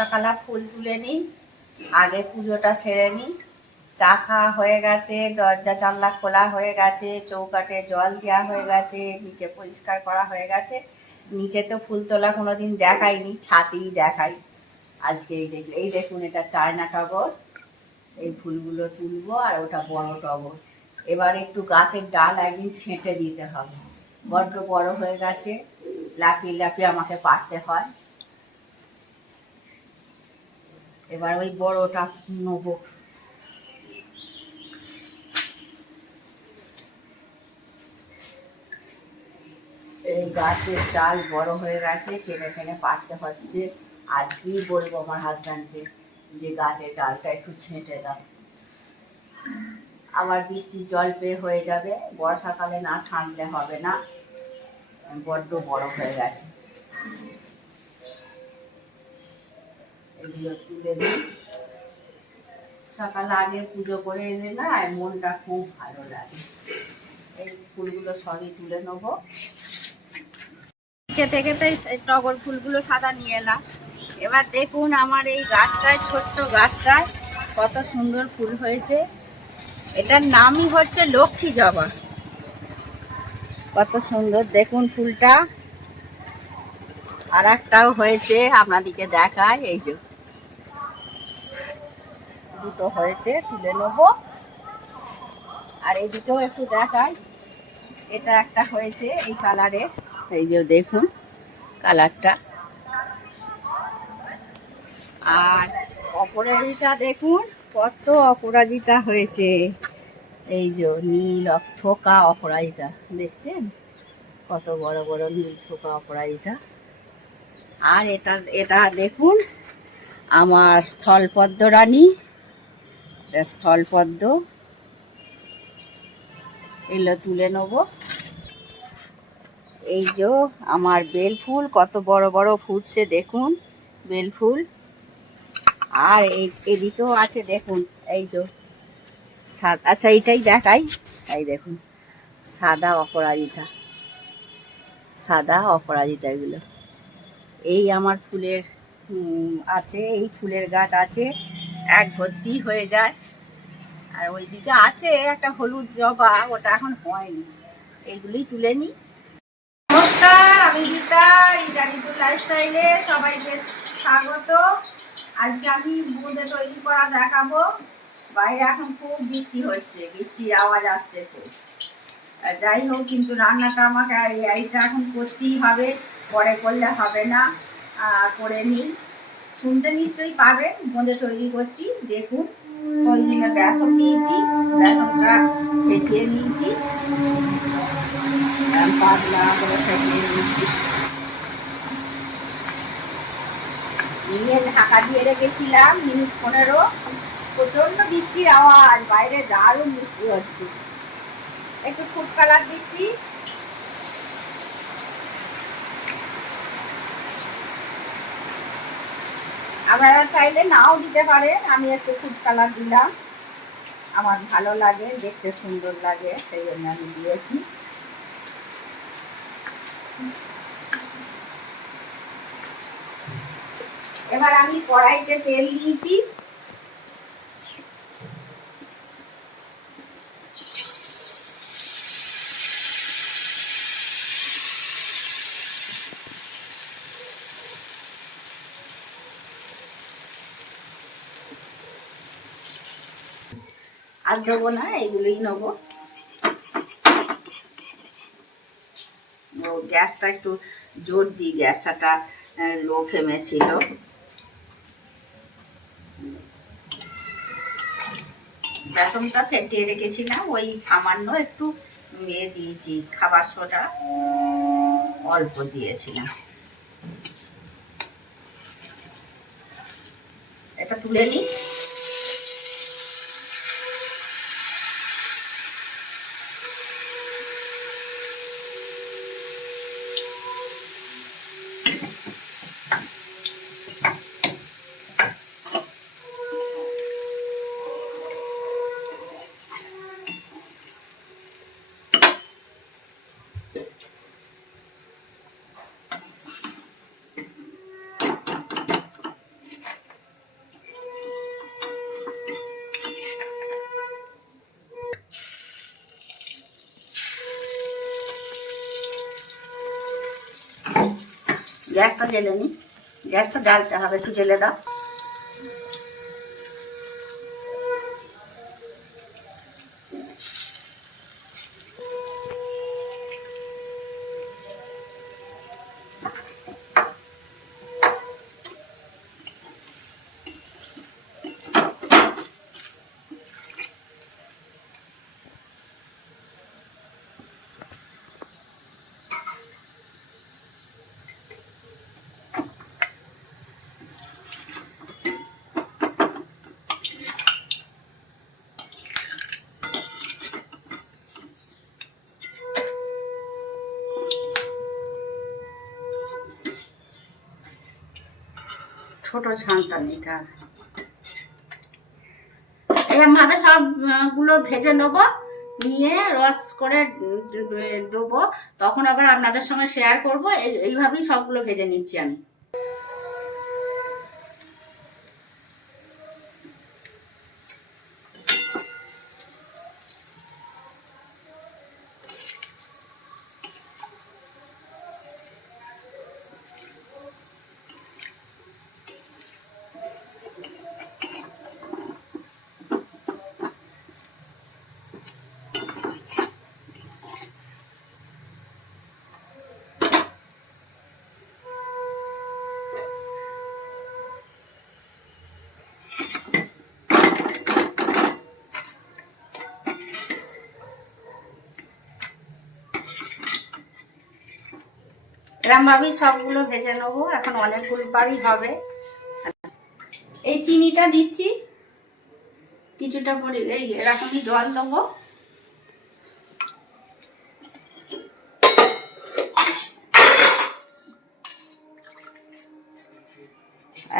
বর্ষাকালে ফুল তুলে নিই, আগে পুজোটা সেরে নিই। চা খাওয়া হয়ে গেছে, দরজা জানলা খোলা হয়ে গেছে, চৌকাঠে জল দেওয়া হয়ে গেছে, নিচে পরিষ্কার করা হয়ে গেছে। নিচে তো ফুল তোলা কোনোদিন দেখাইনি, ছাতেই দেখাই। আজকে এই দেখুন এটা চায়না টগর, এই ফুলগুলো তুলবো। আর ওটা বড় টগর। এবার একটু গাছের ডাল একদিন ছেঁটে দিতে হবে, বড্ড বড় হয়ে গেছে, লাফিয়ে লাফিয়ে আমাকে পারতে হয়। এবার ওই বড়টা নেবো। এই গাছের ডাল বড় হয়ে গেছে, টেনে টেনে পারতে হচ্ছে। আর কি বলবো আমার হাজব্যান্ডকে যে গাছের ডালটা একটু ছেঁটে দাও। আবার বৃষ্টির জল পেয়ে হয়ে যাবে, বর্ষাকালে না ছাঁটলে হবে না, বড্ড বড় হয়ে গেছে। এগুলো তুলে দিই। সকালে আগে পুজো করে এলে না মনটা খুব ভালো লাগে। এই ফুলগুলো সবই তুলে নেবো। নিচে থেকে তো টগর ফুলগুলো সাদা নিয়ে এলাম। এবার দেখুন আমার এই গাছটায়, ছোট্ট গাছটায় কত সুন্দর ফুল হয়েছে। এটার নামই হচ্ছে লক্ষ্মী জবা। কত সুন্দর দেখুন ফুলটা। আর একটাও হয়েছে, আপনাদেরকে দেখায়, এই যে দুটো হয়েছে, তুলে নেবো। আর এদিকেও একটু দেখায়, এটা একটা হয়েছে এই কালারের, এই যে দেখুন কালারটা। আর অপরাজিতা দেখুন কত অপরাজিতা হয়েছে, এই যে নীল থোকা অপরাজিতা, দেখছেন কত বড় বড় নীল থোকা অপরাজিতা। আর এটা এটা দেখুন আমার স্থলপদ্ম রানী, স্থলপদ্ম, এগুলো তুলে নেব। এই যে আমার বেল ফুল কত বড় বড় ফুটছে দেখুন, বেল ফুল। আর এদিকেও আছে দেখুন, এই যে আচ্ছা এইটাই দেখাই, এই দেখুন সাদা অপরাজিতা, সাদা অপরাজিতা। এগুলো এই আমার ফুলের আছে, এই ফুলের গাছ আছে, এক ভর্তি হয়ে যায়। আর ওইদিকে আছে একটা হলুদ জবা, ওটা এখন হয়নি। এইগুলোই তুলে নিই। নমস্কার, আমি গীতা, ঋতুর লাইফস্টাইলে সবাইকে স্বাগত। আজকে আমি বোঁদে তৈরি করা দেখাবো। বাইরে এখন খুব বৃষ্টি হচ্ছে, বৃষ্টির আওয়াজ আসছে খুব। যাই হোক, কিন্তু রান্নাটা আমাকে এইটা এখন করতেই হবে, পরে করলে হবে না। করে নিই, শুনতে নিশ্চয়ই পাবেন। বোঁদে তৈরি করছি দেখুন। ওই জন্য বেসন নিয়েছি, বেসনটা ফেটিয়ে নিয়েছি, পাতলা করে ফেটিয়ে নিয়েছি, নিয়ে ঢাকা দিয়ে রেখেছিলাম মিনিট 15। প্রচন্ড বৃষ্টির আওয়াজ, বাইরে দারুণ বৃষ্টি হচ্ছে। একটু ফুড কালার দিচ্ছি, আপনারা চাইলে নাও দিতে পারেন, আমি একটু ফুড কালার দিলাম, আমার ভালো লাগে, দেখতে সুন্দর লাগে, সেই জন্য আমি দিয়েছি। এবার আমি কড়াইতে তেল দিয়েছি, আর দেবো না, এগুলোই নেবো। গ্যাসটা একটু জোর দিই, গ্যাসটা লো ফ্লেমে ছিল। বেসনটা ফেটিয়ে রেখেছিলাম, ওই সামান্য একটু দিয়েছি, খাবার সোডা অল্প দিয়েছিলাম। এটা তুলে নিই। গ্যাসটা জ্বেলে নি, গ্যাসটা জ্বালতে হবে, একটু জ্বেলে দাও। ছোট ছানটা নিতে হবে। এরকমভাবে সবগুলো ভেজে নেবো, নিয়ে রস করে দেবো, তখন আবার আপনাদের সঙ্গে শেয়ার করবো। এইভাবেই সবগুলো ভেজে নিচ্ছি আমি। এরকমভাবেই সবগুলো ভেজে নেবো। এখন অনেকগুলো বাড়ি হবে। এই চিনিটা দিচ্ছি কিছুটা এই এরকমই জল দেবো।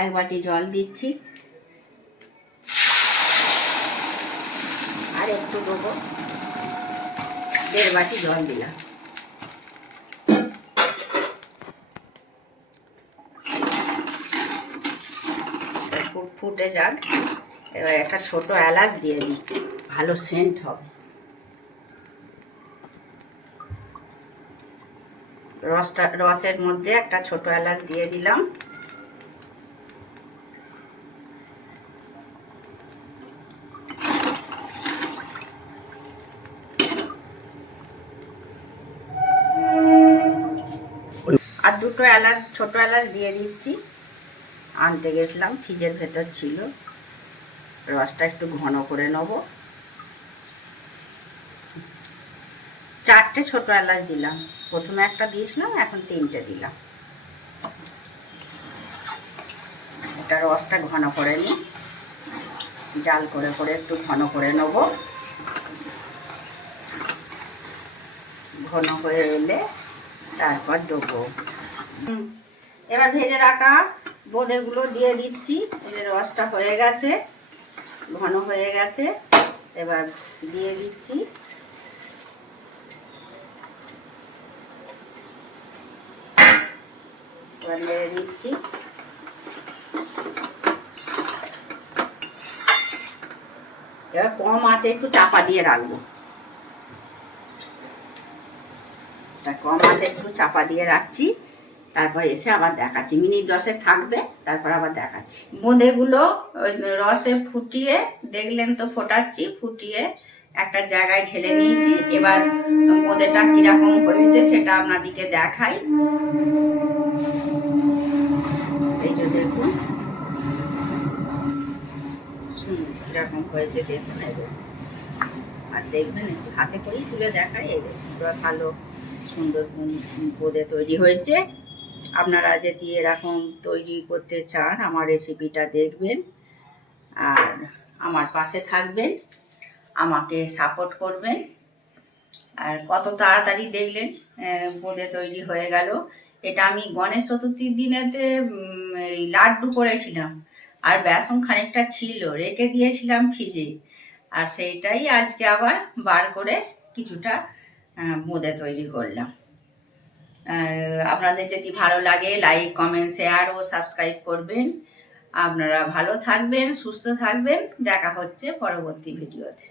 এক বাটি জল দিচ্ছি, আর একটু দেবো, 1.5 বাটি জল দিলাম। ফুটে যাক। এবার একটা ছোট এলাচ দিয়ে দিই, ভালো সেন্ট হবে। রসের মধ্যে একটা ছোট এলাচ দিয়ে দিলাম। আর দুটো এলাচ, ছোট এলাচ দিয়ে দিচ্ছি। আনতে গেছিলাম, ফ্রিজের ভেতর ছিল। রসটা একটু ঘন করে নেব। 4টে ছোট এলাচ দিলাম, প্রথমে একটা দিয়েছিলাম, এখন 3টে দিলাম। এটা রসটা ঘন করে নিই, জাল করে করে একটু ঘন করে নেব। ঘন হয়ে এলে তারপর দেবো। এবার ভেজে রাখা বোঁদেগুলো দিয়ে দিচ্ছি। রসটা হয়ে গেছে, ঘন হয়ে গেছে। এবার দিয়ে দিচ্ছি। এবার নেড়ে দিচ্ছি। এবার কম আছে, একটু চাপা দিয়ে রাখবো। কম আছে, একটু চাপা দিয়ে রাখছি। তারপর এসে আবার দেখাচ্ছি, মিনিট 10 থাকবে, তারপর আবার দেখাচ্ছি। বোঁদেগুলো রসে ফুটিয়ে, দেখলেন তো ফোটাচ্ছি, ফুটিয়ে একটা জায়গায় ঢেলে নিয়েছি। এবার বোঁদেটা কিরকম হয়েছে সেটা আপনাদেরকে দেখাই। এই যে দেখুন কিরকম হয়েছে, দেখুন। আর দেখবেন একটু হাতে করেই তুলে দেখাই। এই দেখুন রসালো সুন্দর বোঁদে তৈরি হয়েছে। আপনারা যদি এরকম তৈরি করতে চান, আমার রেসিপিটা দেখবেন আর আমার পাশে থাকবেন, আমাকে সাপোর্ট করবেন। আর কত তাড়াতাড়ি দেখলেন বোঁদে তৈরি হয়ে গেল। এটা আমি গণেশ চতুর্থীর দিনেতে এই লাড্ডু করেছিলাম, আর বেসন খানিকটা ছিল, রেখে দিয়েছিলাম ফ্রিজে। আর সেইটাই আজকে আবার বার করে কিছুটা বোঁদে তৈরি করলাম। আপনাদের যদি ভালো লাগে লাইক, কমেন্ট, শেয়ার ও সাবস্ক্রাইব করবেন। আপনারা ভালো থাকবেন, সুস্থ থাকবেন। দেখা হচ্ছে পরবর্তী ভিডিওতে।